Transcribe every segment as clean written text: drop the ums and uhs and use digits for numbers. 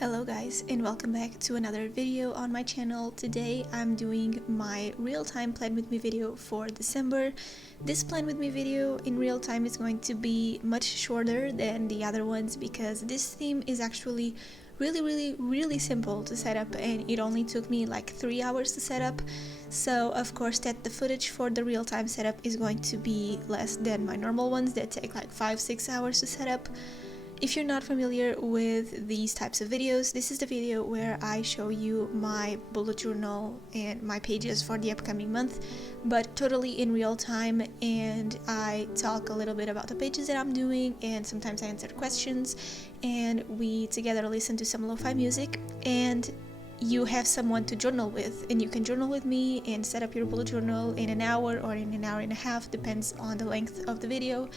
Hello guys, and welcome back to another video on my channel. Today I'm doing my real-time plan with me video for December. This plan with me video in real time is going to be much shorter than the other ones because this theme is actually really simple to set up, and it only took me like 3 hours to set up. So of course that the footage for the real-time setup is going to be less than my normal ones that take like 5-6 hours to set up. If you're not familiar with these types of videos, this is the video where I show you my bullet journal and my pages for the upcoming month, but totally in real time, and I talk a little bit about the pages that I'm doing, and sometimes I answer questions, and we together listen to some lo-fi music, and you have someone to journal with, and you can journal with me and set up your bullet journal in an hour or in an hour and a half, depends on the length of the video.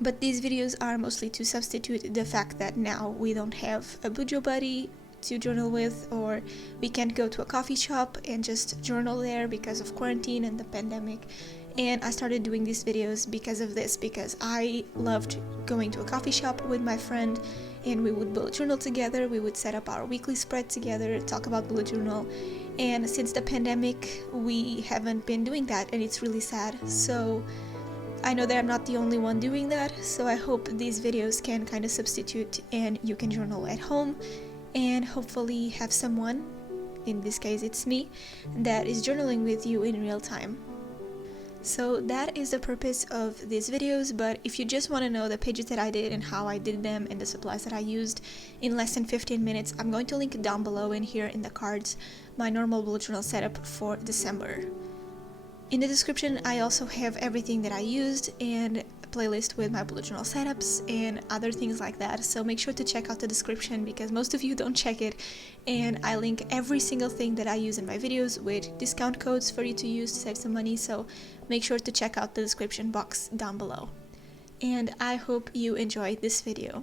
But these videos are mostly to substitute the fact that now we don't have a bujo buddy to journal with, or we can't go to a coffee shop and just journal there because of quarantine and the pandemic. And I started doing these videos because of this, because I loved going to a coffee shop with my friend and we would bullet journal together, we would set up our weekly spread together, talk about bullet journal. And since the pandemic, we haven't been doing that, and it's really sad. So I know that I'm not the only one doing that, so I hope these videos can kind of substitute and you can journal at home and hopefully have someone, in this case it's me, that is journaling with you in real time. So that is the purpose of these videos, but if you just want to know the pages that I did and how I did them and the supplies that I used in less than 15 minutes, I'm going to link down below and here in the cards my normal bullet journal setup for December. In the description I also have everything that I used and a playlist with my bullet journal setups and other things like that, so make sure to check out the description because most of you don't check it, and I link every single thing that I use in my videos with discount codes for you to use to save some money, so make sure to check out the description box down below. And I hope you enjoyed this video.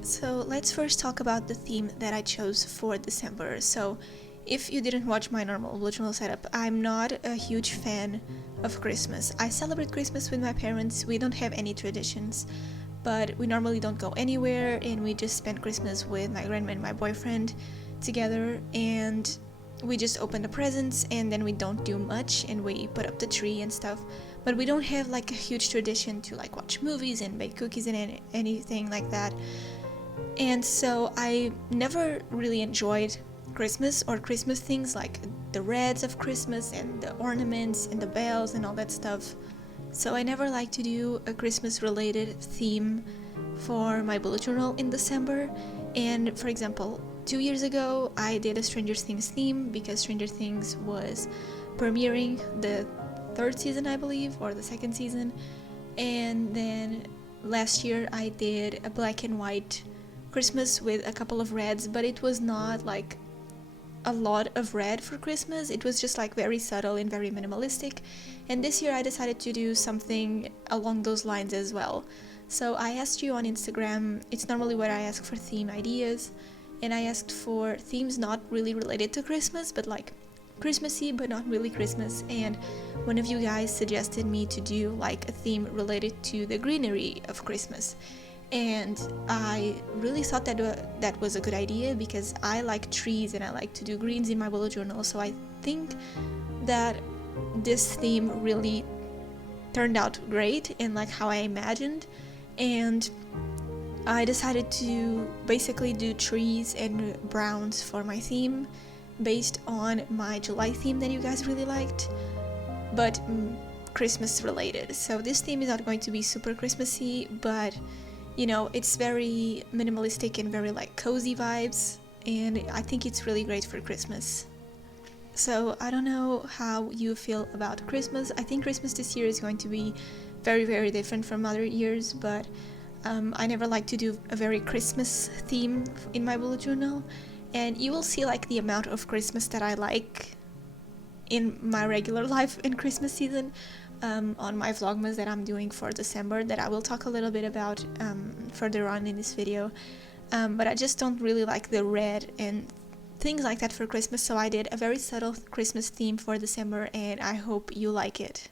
So let's first talk about the theme that I chose for December. So if you didn't watch my normal bullet journal setup, I'm not a huge fan of Christmas. I celebrate Christmas with my parents, we don't have any traditions, but we normally don't go anywhere and we just spend Christmas with my grandma and my boyfriend together, and we just open the presents and then we don't do much and we put up the tree and stuff, but we don't have like a huge tradition to like watch movies and bake cookies and anything like that. And so I never really enjoyed Christmas or Christmas things like the reds of Christmas and the ornaments and the bells and all that stuff. So I never liked to do a Christmas related theme for my bullet journal in December. And for example, 2 years ago I did a Stranger Things theme because Stranger Things was premiering the 3rd season, I believe, or the 2nd season. And then last year I did a black and white Christmas with a couple of reds, but it was not like a lot of red for Christmas, it was just like very subtle and very minimalistic. And this year I decided to do something along those lines as well. So I asked you on Instagram, it's normally where I ask for theme ideas, and I asked for themes not really related to Christmas, but like Christmassy but not really Christmas, and one of you guys suggested me to do like a theme related to the greenery of Christmas. And I really thought that that was a good idea because I like trees and I like to do greens in my bullet journal, so I think that this theme really turned out great and like how I imagined, and I decided to basically do trees and browns for my theme based on my July theme that you guys really liked, but Christmas related. So this theme is not going to be super Christmassy, but you know, it's very minimalistic and very like cozy vibes, and I think it's really great for Christmas. So I don't know how you feel about Christmas. I think Christmas this year is going to be very, very different from other years, but I never like to do a very Christmas theme in my bullet journal, and you will see like the amount of Christmas that I like in my regular life in Christmas season on my Vlogmas that I'm doing for December, that I will talk a little bit about further on in this video, but I just don't really like the red and things like that for Christmas, so I did a very subtle Christmas theme for December, and I hope you like it.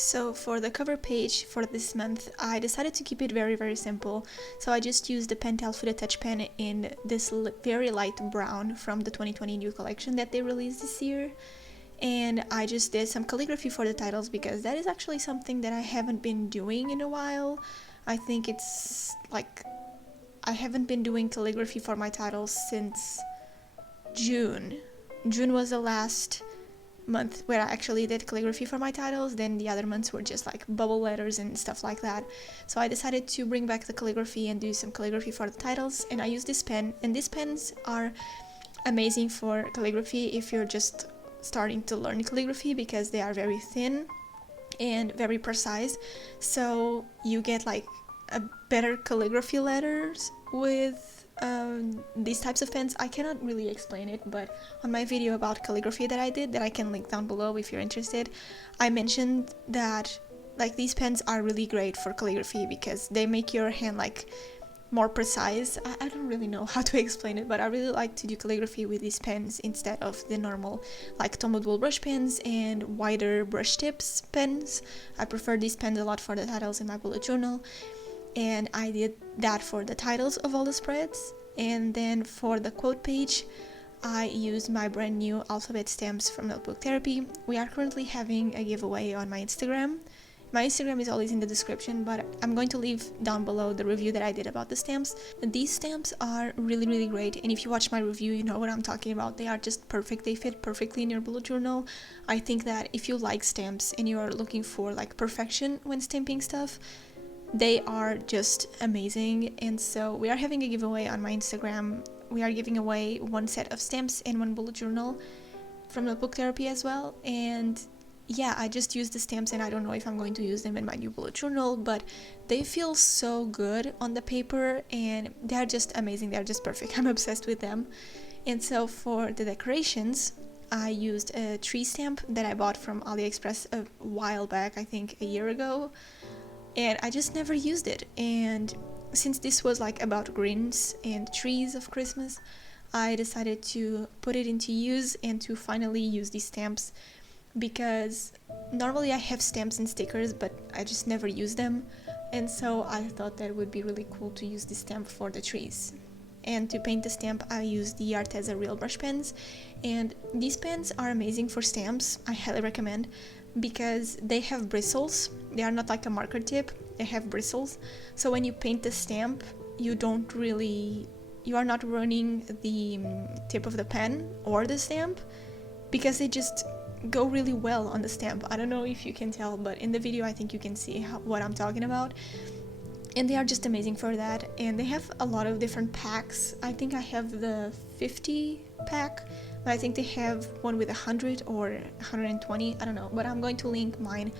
So for the cover page for this month, I decided to keep it very, very simple. So I just used the Pentel Food Touch pen in this very light brown from the 2020 new collection that they released this year. And I just did some calligraphy for the titles because that is actually something that I haven't been doing in a while. I think it's like I haven't been doing calligraphy for my titles since June. June was the last month where I actually did calligraphy for my titles. Then the other months were just like bubble letters and stuff like that. So I decided to bring back the calligraphy and do some calligraphy for the titles, and I used this pen, and these pens are amazing for calligraphy if you're just starting to learn calligraphy because they are very thin and very precise, so you get like a better calligraphy letters with these types of pens. I cannot really explain it, but on my video about calligraphy that I did, that I can link down below if you're interested, I mentioned that like these pens are really great for calligraphy because they make your hand like more precise. I don't really know how to explain it, but I really like to do calligraphy with these pens instead of the normal like Tombow dual brush pens and wider brush tips pens. I prefer these pens a lot for the titles in my bullet journal, and I did that for the titles of all the spreads. And then for the quote page, I used my brand new alphabet stamps from Notebook Therapy. We are currently having a giveaway on my Instagram. My Instagram is always in the description, but I'm going to leave down below the review that I did about the stamps. These stamps are really, really great, and if you watch my review, you know what I'm talking about. They are just perfect. They fit perfectly in your bullet journal. I think that if you like stamps and you are looking for like perfection when stamping stuff, they are just amazing. And so we are having a giveaway on my Instagram. We are giving away one set of stamps and one bullet journal from Notebook Therapy as well. And yeah, I just used the stamps, and I don't know if I'm going to use them in my new bullet journal, but they feel so good on the paper and they're just amazing. They're just perfect. I'm obsessed with them. And so for the decorations, I used a tree stamp that I bought from AliExpress a while back, I think a year ago, and I just never used it. And since this was like about greens and trees of Christmas, I decided to put it into use and to finally use these stamps, because normally I have stamps and stickers, but I just never use them, and so I thought that it would be really cool to use this stamp for the trees. And to paint the stamp, I used the Arteza real brush pens, and these pens are amazing for stamps. I highly recommend, because they have bristles. They are not like a marker tip, they have bristles, so when you paint the stamp, you are not running the tip of the pen or the stamp, because they just go really well on the stamp. I don't know if you can tell, but in the video I think you can see what I'm talking about. And they are just amazing for that. And they have a lot of different packs. I think I have the 50 pack, but I think they have one with 100 or 120, I don't know, but I'm going to link mine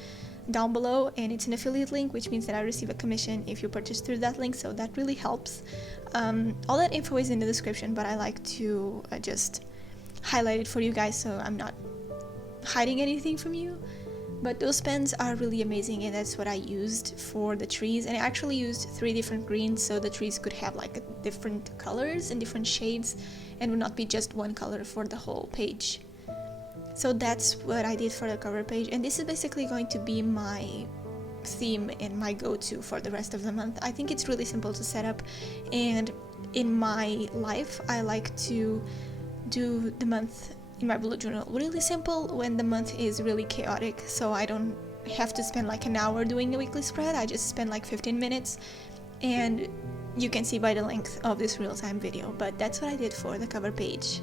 down below, and it's an affiliate link, which means that I receive a commission if you purchase through that link, so that really helps. All that info is in the description, but I like to just highlight it for you guys so I'm not hiding anything from you. But those pens are really amazing, and that's what I used for the trees. And I actually used 3 different greens, so the trees could have like different colors and different shades, and would not be just one color for the whole page. So that's what I did for the cover page, and this is basically going to be my theme and my go-to for the rest of the month. I think it's really simple to set up, and in my life I like to do the month in my bullet journal really simple when the month is really chaotic, so I don't have to spend like an hour doing a weekly spread. I just spend like 15 minutes, and you can see by the length of this real-time video, but that's what I did for the cover page.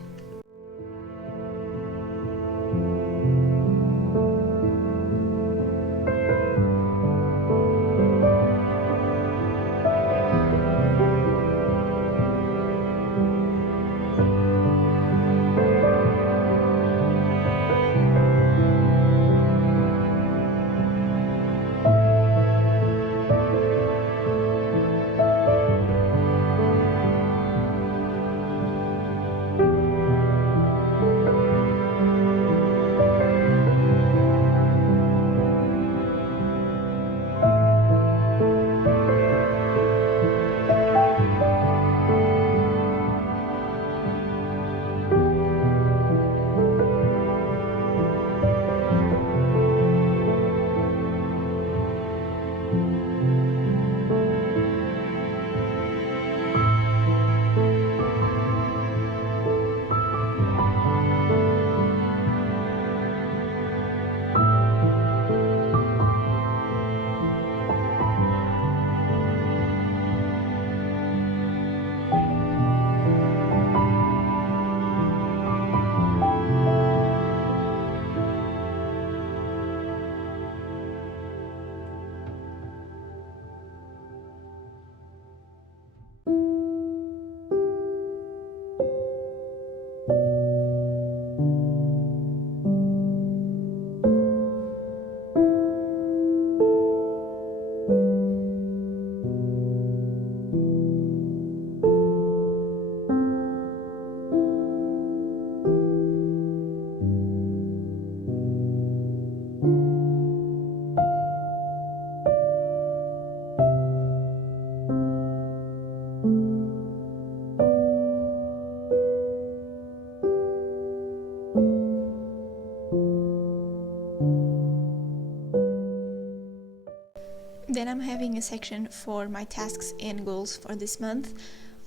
Then I'm having a section for my tasks and goals for this month.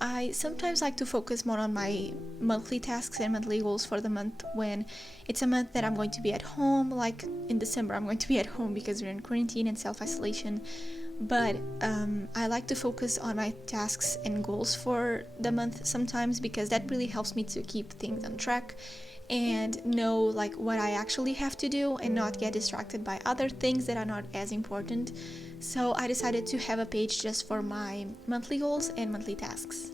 I sometimes like to focus more on my monthly tasks and monthly goals for the month when it's a month that I'm going to be at home. Like in December, I'm going to be at home because we're in quarantine and self-isolation. But I like to focus on my tasks and goals for the month sometimes, because that really helps me to keep things on track and know like what I actually have to do and not get distracted by other things that are not as important. So I decided to have a page just for my monthly goals and monthly tasks.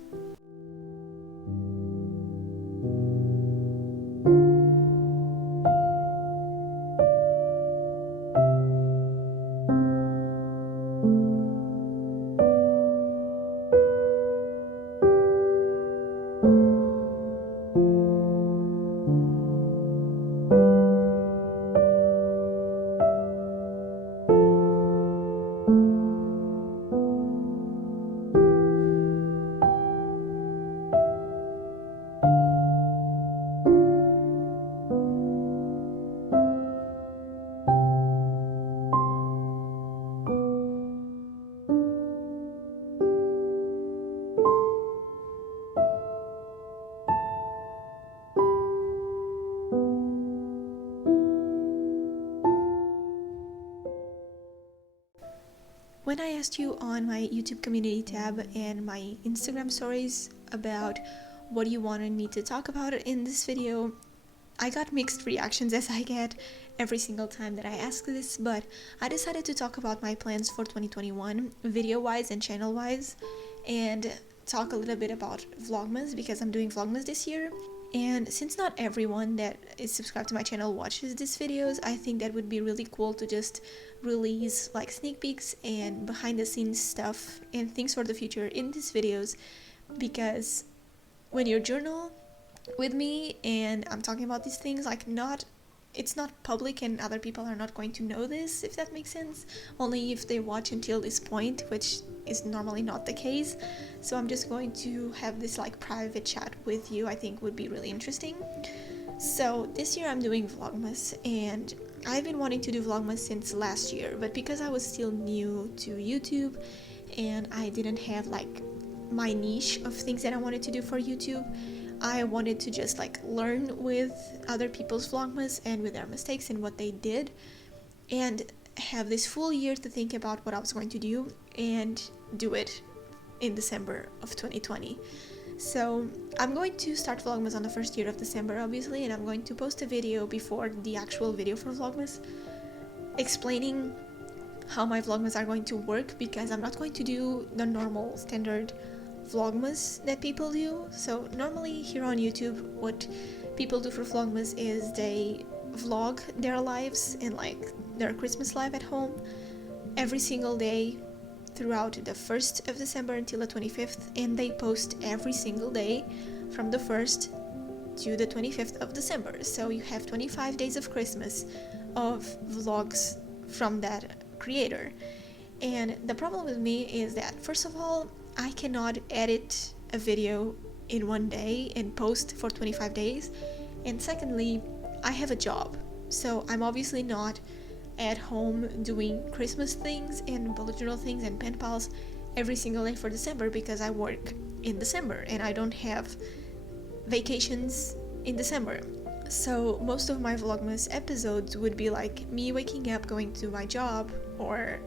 When I asked you on my YouTube community tab and my Instagram stories about what you wanted me to talk about in this video, I got mixed reactions as I get every single time that I ask this, but I decided to talk about my plans for 2021 video-wise and channel-wise, and talk a little bit about Vlogmas because I'm doing Vlogmas this year. And since not everyone that is subscribed to my channel watches these videos, I think that would be really cool to just release like sneak peeks and behind the scenes stuff and things for the future in these videos, because when you journal with me and I'm talking about these things, like it's not public and other people are not going to know this, if that makes sense, only if they watch until this point, which is normally not the case. So I'm just going to have this like private chat with you. I think would be really interesting. So this year I'm doing Vlogmas, and I've been wanting to do Vlogmas since last year, but because I was still new to YouTube and I didn't have like my niche of things that I wanted to do for YouTube, I wanted to just like learn with other people's Vlogmas and with their mistakes and what they did, and have this full year to think about what I was going to do and do it in December of 2020. So I'm going to start Vlogmas on the first year of December, obviously, and I'm going to post a video before the actual video for Vlogmas explaining how my Vlogmas are going to work, because I'm not going to do the normal standard Vlogmas that people do. So normally here on YouTube, what people do for Vlogmas is they vlog their lives and like their Christmas life at home every single day throughout the 1st of December until the 25th, and they post every single day from the 1st to the 25th of December. So you have 25 days of Christmas of vlogs from that creator. And the problem with me is that, first of all, I cannot edit a video in one day and post for 25 days. And secondly, I have a job. So I'm obviously not at home doing Christmas things and bullet journal things and pen pals every single day for December, because I work in December and I don't have vacations in December. So most of my Vlogmas episodes would be like me waking up, going to my job, or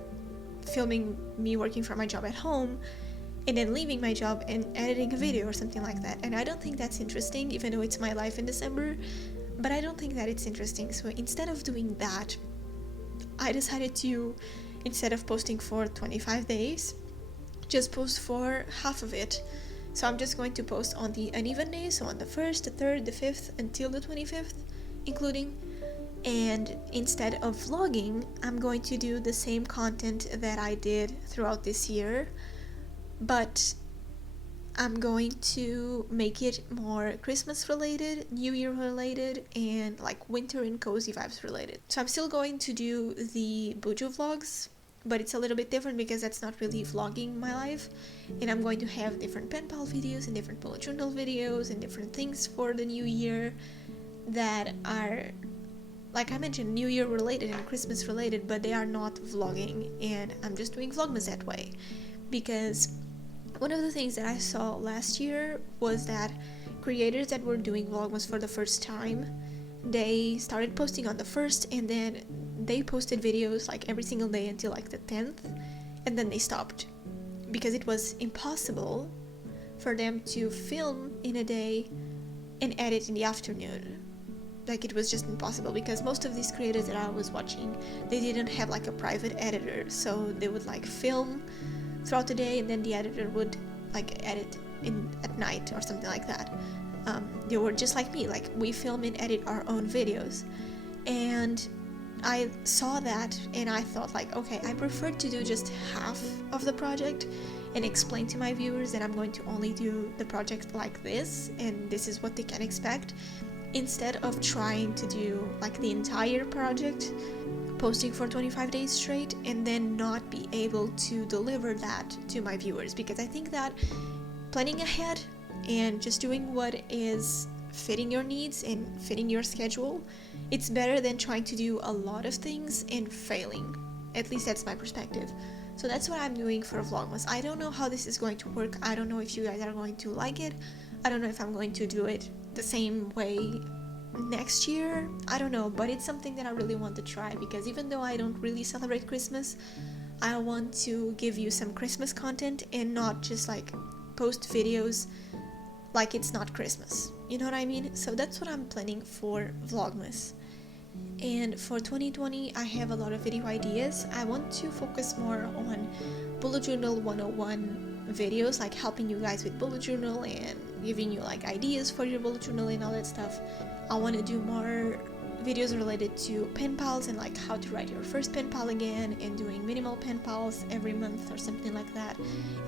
filming me working for my job at home, and then leaving my job and editing a video or something like that. And I don't think that's interesting, even though it's my life in December, but I don't think that it's interesting. So instead of doing that, I decided to, instead of posting for 25 days, just post for half of it. So I'm just going to post on the uneven days, so on the 1st, the 3rd, the 5th, until the 25th, including. And instead of vlogging, I'm going to do the same content that I did throughout this year, but I'm going to make it more Christmas related, New Year related, and like winter and cozy vibes related. So I'm still going to do the Bujo vlogs, but it's a little bit different because that's not really vlogging my life. And I'm going to have different pen pal videos and different bullet journal videos and different things for the new year that are, like I mentioned, New Year related and Christmas related, but they are not vlogging, and I'm just doing Vlogmas that way. Because one of the things that I saw last year was that creators that were doing Vlogmas for the first time, they started posting on the 1st, and then they posted videos like every single day until like the 10th, and then they stopped because it was impossible for them to film in a day and edit in the afternoon. Like, it was just impossible, because most of these creators that I was watching, they didn't have like a private editor, so they would like film throughout the day and then the editor would like edit at night or something like that. They were just like me, like we film and edit our own videos. And I saw that and I thought like, okay, I prefer to do just half of the project and explain to my viewers that I'm going to only do the project like this and this is what they can expect, instead of trying to do like the entire project, posting for 25 days straight, and then not be able to deliver that to my viewers. Because I think that planning ahead and just doing what is fitting your needs and fitting your schedule, it's better than trying to do a lot of things and failing. At least that's my perspective. So that's what I'm doing for Vlogmas. I don't know how this is going to work. I don't know if you guys are going to like it. I don't know if I'm going to do it the same way next year. I don't know, but it's something that I really want to try, because even though I don't really celebrate Christmas, I want to give you some Christmas content and not just like post videos like it's not Christmas. You know what I mean? So that's what I'm planning for Vlogmas. And for 2020, I have a lot of video ideas. I want to focus more on bullet journal 101 videos, like helping you guys with bullet journal and giving you like ideas for your bullet journal and all that stuff. I want to do more videos related to pen pals and like how to write your first pen pal again, and doing minimal pen pals every month or something like that,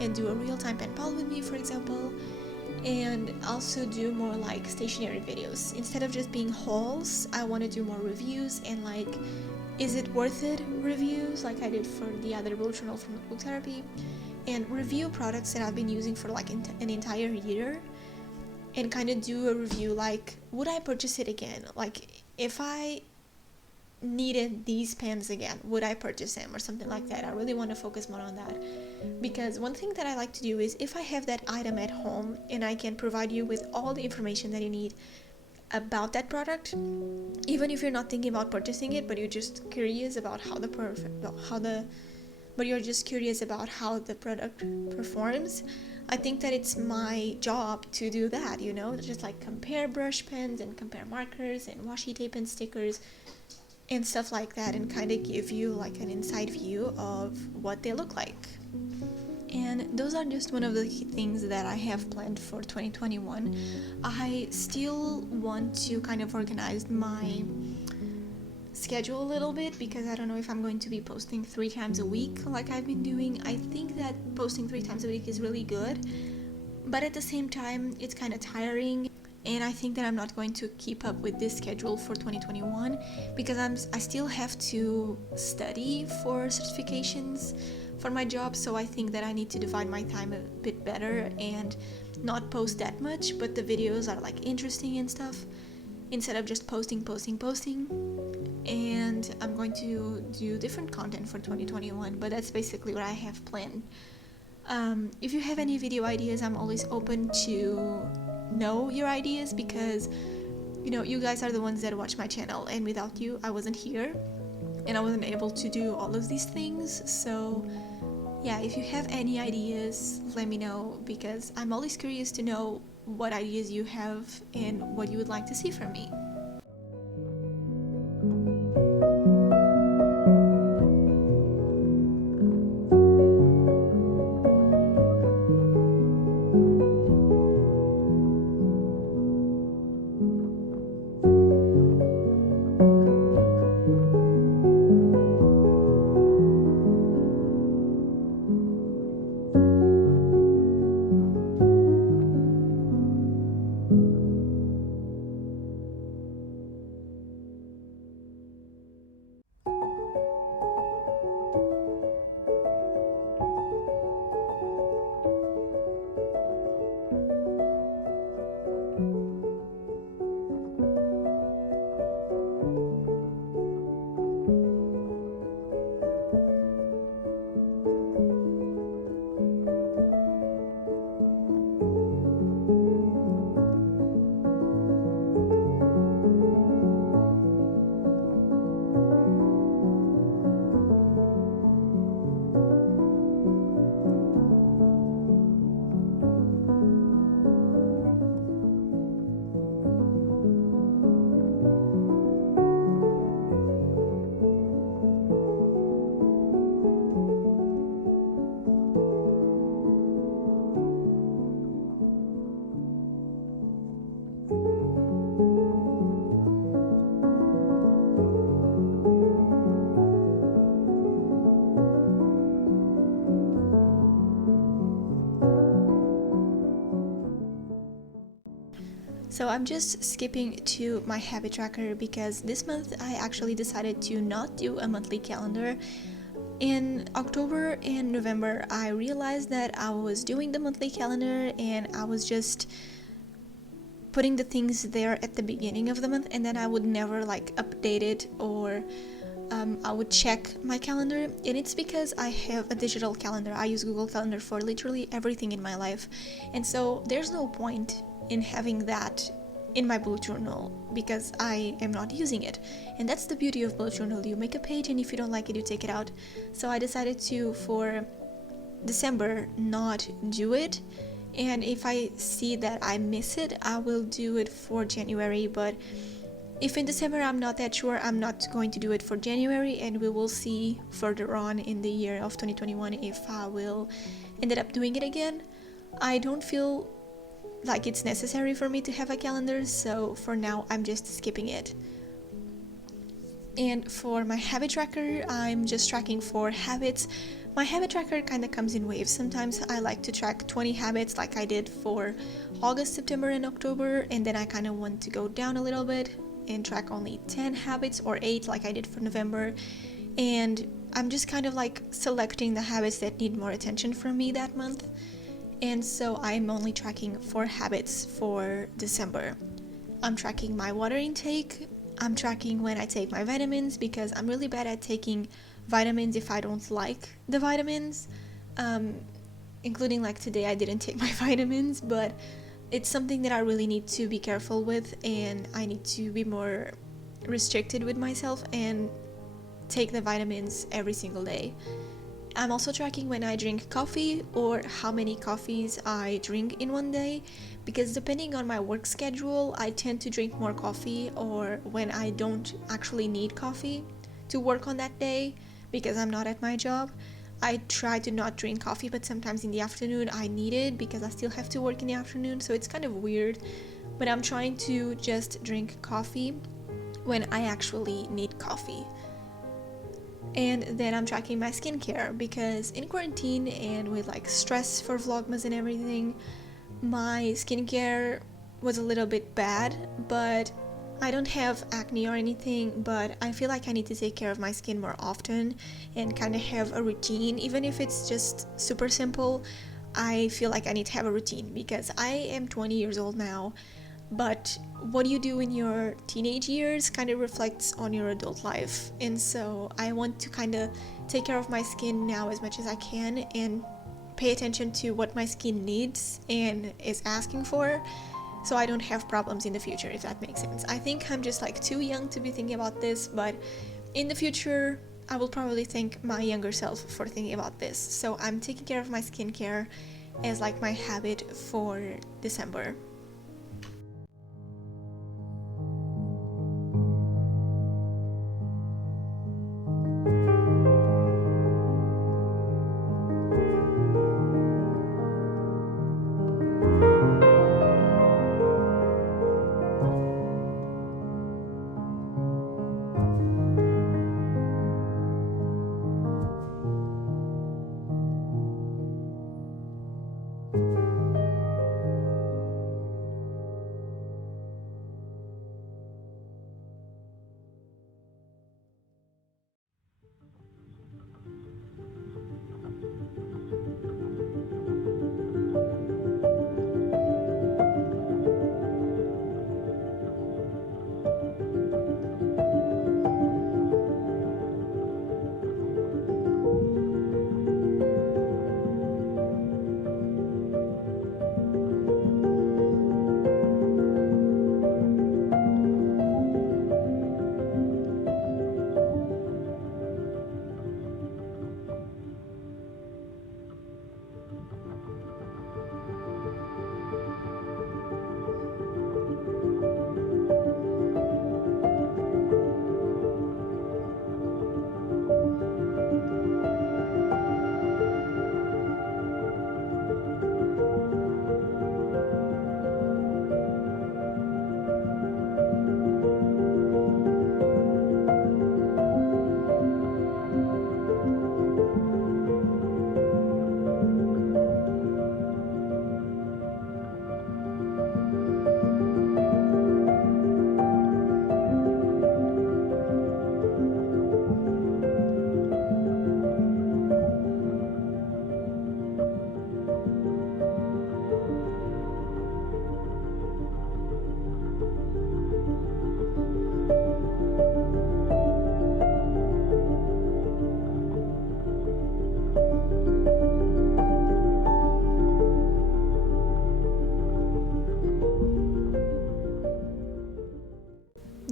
and do a real-time pen pal with me, for example. And also do more like stationery videos. Instead of just being hauls, I want to do more reviews and like, is it worth it reviews, like I did for the other bullet journal from the book therapy, and review products that I've been using for like an entire year, and kind of do a review like, would I purchase it again? Like, if I needed these pens again, would I purchase them, or something like that. I really want to focus more on that, because one thing that I like to do is, if I have that item at home and I can provide you with all the information that you need about that product, even if you're not thinking about purchasing it, but you're just curious about how the product performs, I think that it's my job to do that, you know, just like compare brush pens and compare markers and washi tape and stickers and stuff like that, and kind of give you like an inside view of what they look like. And those are just one of the things that I have planned for 2021. I still want to kind of organize my schedule a little bit, because I don't know if I'm going to be posting 3 times a week like I've been doing. I think that posting 3 times a week is really good, but at the same time it's kind of tiring. And I think that I'm not going to keep up with this schedule for 2021, because I still have to study for certifications for my job. So I think that I need to divide my time a bit better and not post that much, but the videos are like interesting and stuff, instead of just posting. And I'm going to do different content for 2021, but that's basically what I have planned. If you have any video ideas, I'm always open to know your ideas, because you know, you guys are the ones that watch my channel, and without you I wasn't here and I wasn't able to do all of these things. So yeah, if you have any ideas, let me know, because I'm always curious to know what ideas you have and what you would like to see from me. So I'm just skipping to my habit tracker, because this month I actually decided to not do a monthly calendar. In October and November, I realized that I was doing the monthly calendar and I was just putting the things there at the beginning of the month, and then I would never like update it, or I would check my calendar. And it's because I have a digital calendar. I use Google Calendar for literally everything in my life, and so there's no point in having that in my bullet journal because I am not using it. And that's the beauty of bullet journal. You make a page and if you don't like it, you take it out. So I decided to, for December, not do it. And if I see that I miss it, I will do it for January. But if in December I'm not that sure, I'm not going to do it for January, and we will see further on in the year of 2021 if I will end up doing it again. I don't feel like it's necessary for me to have a calendar, so for now I'm just skipping it. And for my habit tracker, I'm just tracking 4 habits. My habit tracker kind of comes in waves. Sometimes I like to track 20 habits like I did for August, September, and October, and then I kind of want to go down a little bit and track only 10 habits or 8 like I did for November. And I'm just kind of like selecting the habits that need more attention from me that month. And so I'm only tracking 4 habits for December. I'm tracking my water intake. I'm tracking when I take my vitamins because I'm really bad at taking vitamins if I don't like the vitamins. Including like today I didn't take my vitamins, but it's something that I really need to be careful with, and I need to be more restricted with myself and take the vitamins every single day. I'm also tracking when I drink coffee or how many coffees I drink in one day, because depending on my work schedule, I tend to drink more coffee, or when I don't actually need coffee to work on that day because I'm not at my job, I try to not drink coffee, but sometimes in the afternoon I need it because I still have to work in the afternoon, so it's kind of weird. But I'm trying to just drink coffee when I actually need coffee. And then I'm tracking my skincare because in quarantine and with like stress for Vlogmas and everything, my skincare was a little bit bad, but I don't have acne or anything, but I feel like I need to take care of my skin more often and kind of have a routine. Even if it's just super simple, I feel like I need to have a routine because I am 20 years old now, but what you do in your teenage years kind of reflects on your adult life. And so I want to kind of take care of my skin now as much as I can and pay attention to what my skin needs and is asking for, so I don't have problems in the future, if that makes sense. I think I'm just like too young to be thinking about this, but in the future I will probably thank my younger self for thinking about this. So I'm taking care of my skincare as like my habit for December.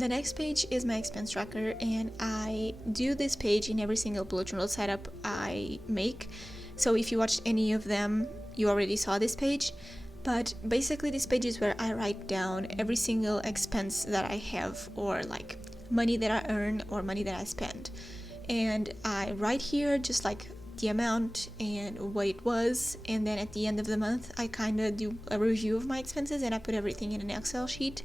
The next page is my expense tracker, and I do this page in every single bullet journal setup I make. So if you watched any of them, you already saw this page. But basically this page is where I write down every single expense that I have, or like money that I earn or money that I spend. And I write here just like the amount and what it was, and then at the end of the month I kind of do a review of my expenses and I put everything in an Excel sheet.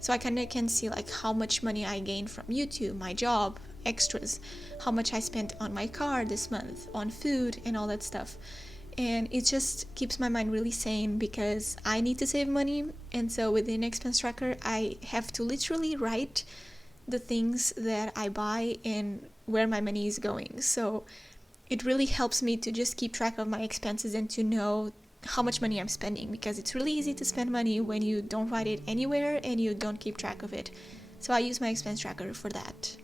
So I kind of can see like how much money I gained from YouTube, my job, extras, how much I spent on my car this month, on food and all that stuff. And it just keeps my mind really sane because I need to save money. And so within expense tracker, I have to literally write the things that I buy and where my money is going. So it really helps me to just keep track of my expenses and to know how much money I'm spending, because it's really easy to spend money when you don't write it anywhere and you don't keep track of it. So I use my expense tracker for that.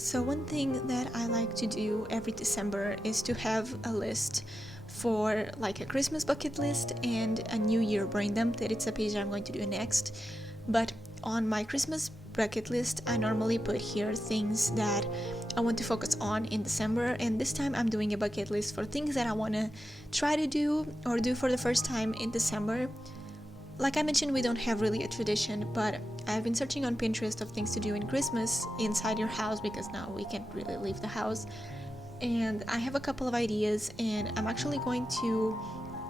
So one thing that I like to do every December is to have a list for like a Christmas bucket list and a New Year brain dump. That it's a page that I'm going to do next. But on my Christmas bucket list, I normally put here things that I want to focus on in December, and this time I'm doing a bucket list for things that I want to try to do or do for the first time in December. Like I mentioned, we don't have really a tradition, but I've been searching on Pinterest of things to do in Christmas inside your house, because now we can't really leave the house. And I have a couple of ideas, and I'm actually going to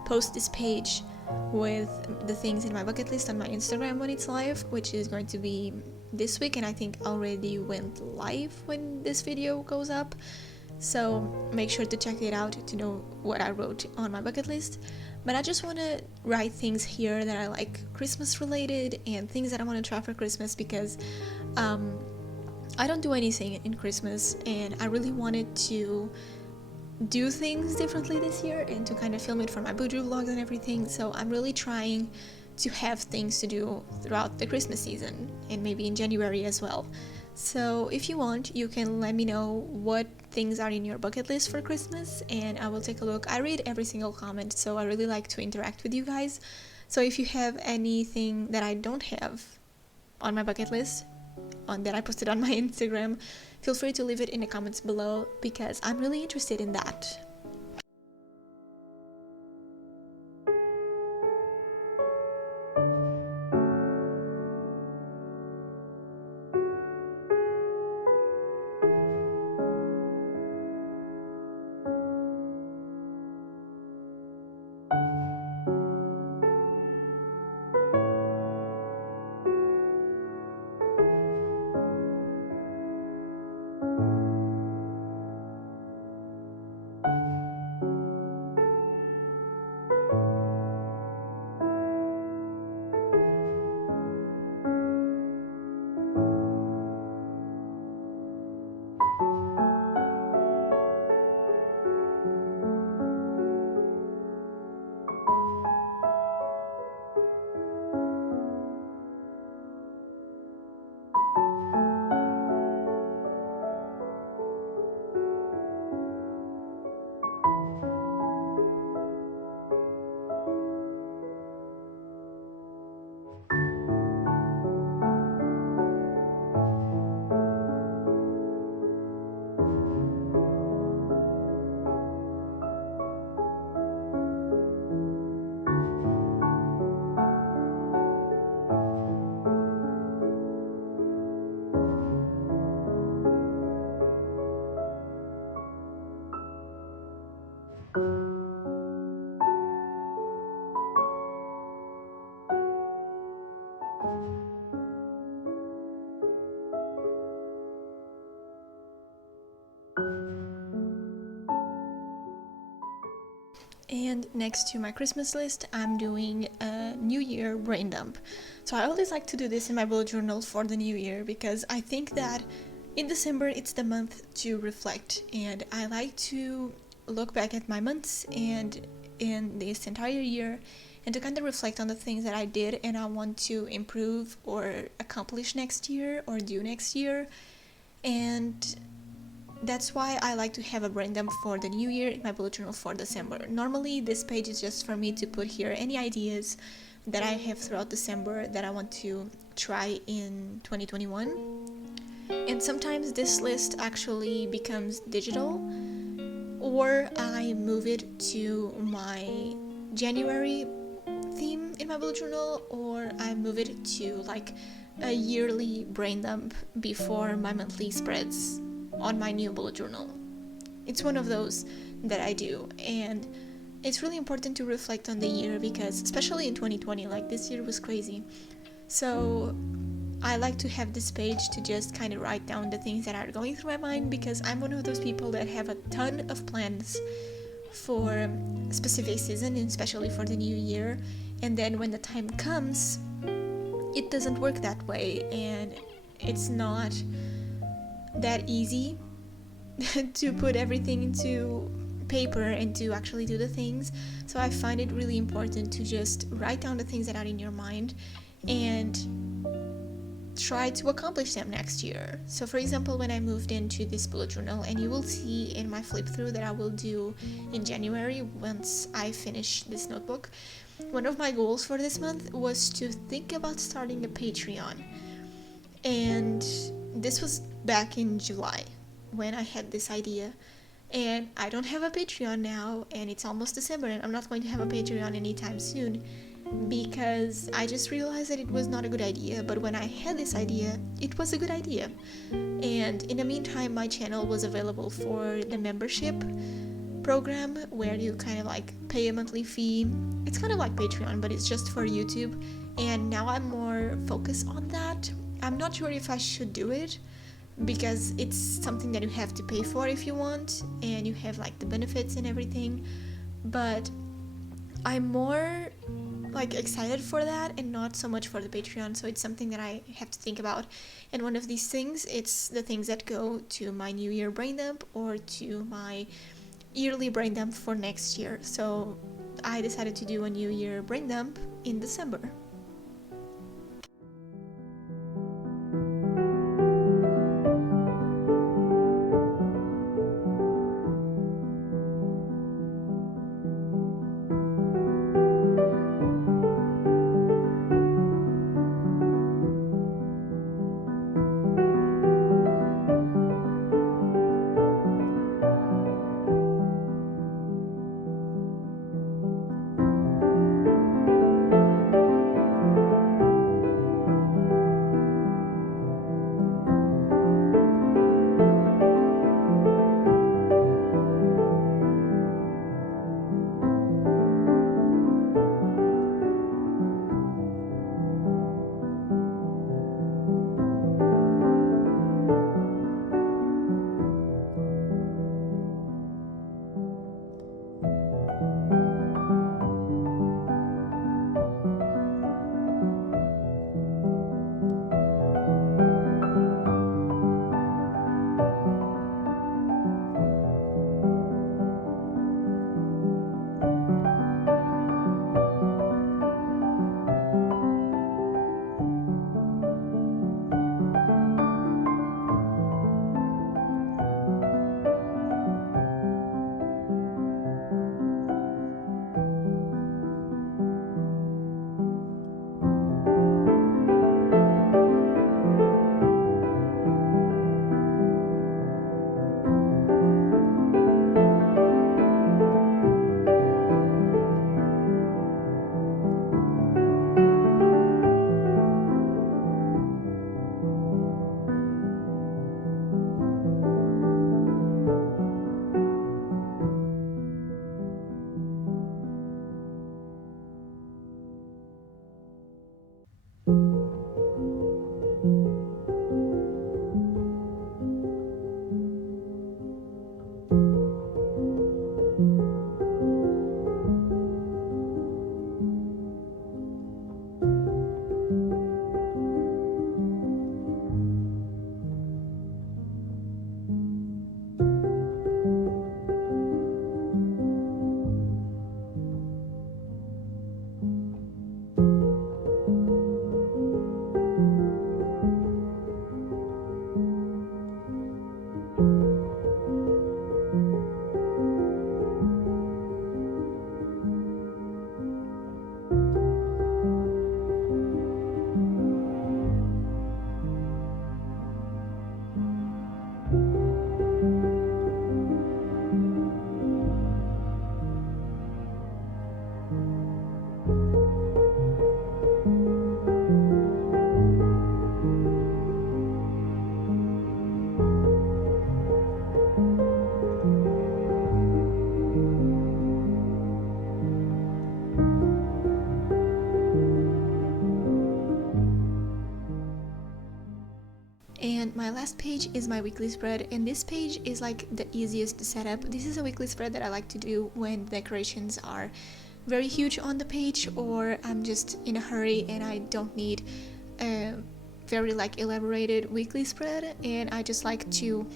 post this page with the things in my bucket list on my Instagram when it's live, which is going to be this week, and I think already went live when this video goes up. So make sure to check it out to know what I wrote on my bucket list. But I just want to write things here that I like Christmas related and things that I want to try for Christmas, because I don't do anything in Christmas and I really wanted to do things differently this year and to kind of film it for my Buju vlogs and everything. So I'm really trying to have things to do throughout the Christmas season and maybe in January as well. So if you want, you can let me know what things are in your bucket list for Christmas and I will take a look. I read every single comment, so I really like to interact with you guys. So if you have anything that I don't have on my bucket list, that I posted on my Instagram, feel free to leave it in the comments below, because I'm really interested in that. And next to my Christmas list, I'm doing a New Year brain dump. So I always like to do this in my bullet journal for the New Year, because I think that in December it's the month to reflect, and I like to look back at my months and in this entire year and to kind of reflect on the things that I did and I want to improve or accomplish next year or do next year. And that's why I like to have a brain dump for the New Year in my bullet journal for December. Normally this page is just for me to put here any ideas that I have throughout December that I want to try in 2021. And sometimes this list actually becomes digital, or I move it to my January theme in my bullet journal, or I move it to like a yearly brain dump before my monthly spreads on my new bullet journal. It's one of those that I do, and it's really important to reflect on the year, because especially in 2020, like this year was crazy. So I like to have this page to just kind of write down the things that are going through my mind, because I'm one of those people that have a ton of plans for a specific season, and especially for the new year, and then when the time comes, it doesn't work that way, and it's not that easy to put everything into paper and to actually do the things. So I find it really important to just write down the things that are in your mind and try to accomplish them next year. So for example, when I moved into this bullet journal, and you will see in my flip through that I will do in January once I finish this notebook, one of my goals for this month was to think about starting a Patreon. And this was back in July when I had this idea, and I don't have a Patreon now, and it's almost December and I'm not going to have a Patreon anytime soon, because I just realized that it was not a good idea. But when I had this idea, it was a good idea. And in the meantime, my channel was available for the membership program where you kind of like pay a monthly fee. It's kind of like Patreon, but it's just for YouTube. And now I'm more focused on that. I'm not sure if I should do it because it's something that you have to pay for if you want, and you have like the benefits and everything. But I'm more like excited for that and not so much for the Patreon, so it's something that I have to think about. And one of these things, it's the things that go to my New Year brain dump or to my yearly brain dump for next year. So I decided to do a New Year brain dump in December. And my last page is my weekly spread, and this page is like the easiest to set up. This is a weekly spread that I like to do when decorations are very huge on the page, or I'm just in a hurry and I don't need a very like elaborated weekly spread, and I just like to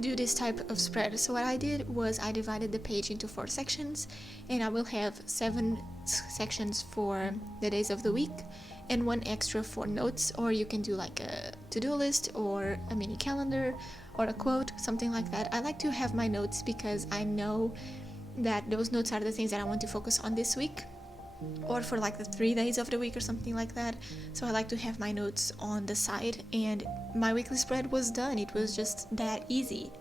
do this type of spread. So what I did was I divided the page into 4 sections, and I will have 7 sections for the days of the week and 1 extra for notes, or you can do like a to-do list or a mini calendar or a quote, something like that. I like to have my notes because I know that those notes are the things that I want to focus on this week, or for like the 3 days of the week or something like that. So I like to have my notes on the side, and my weekly spread was done. It was just that easy.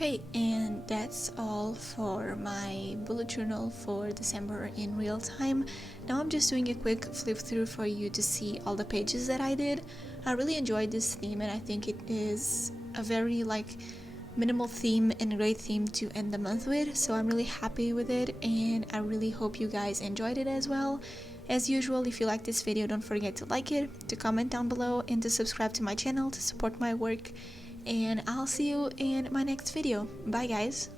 Okay, and that's all for my bullet journal for December in real time. Now I'm just doing a quick flip through for you to see all the pages that I did. I really enjoyed this theme, and I think it is a very minimal theme and a great theme to end the month with, so I'm really happy with it, and I really hope you guys enjoyed it as well. As usual, if you like this video, don't forget to like it, to comment down below, and to subscribe to my channel to support my work. And I'll see you in my next video. Bye guys!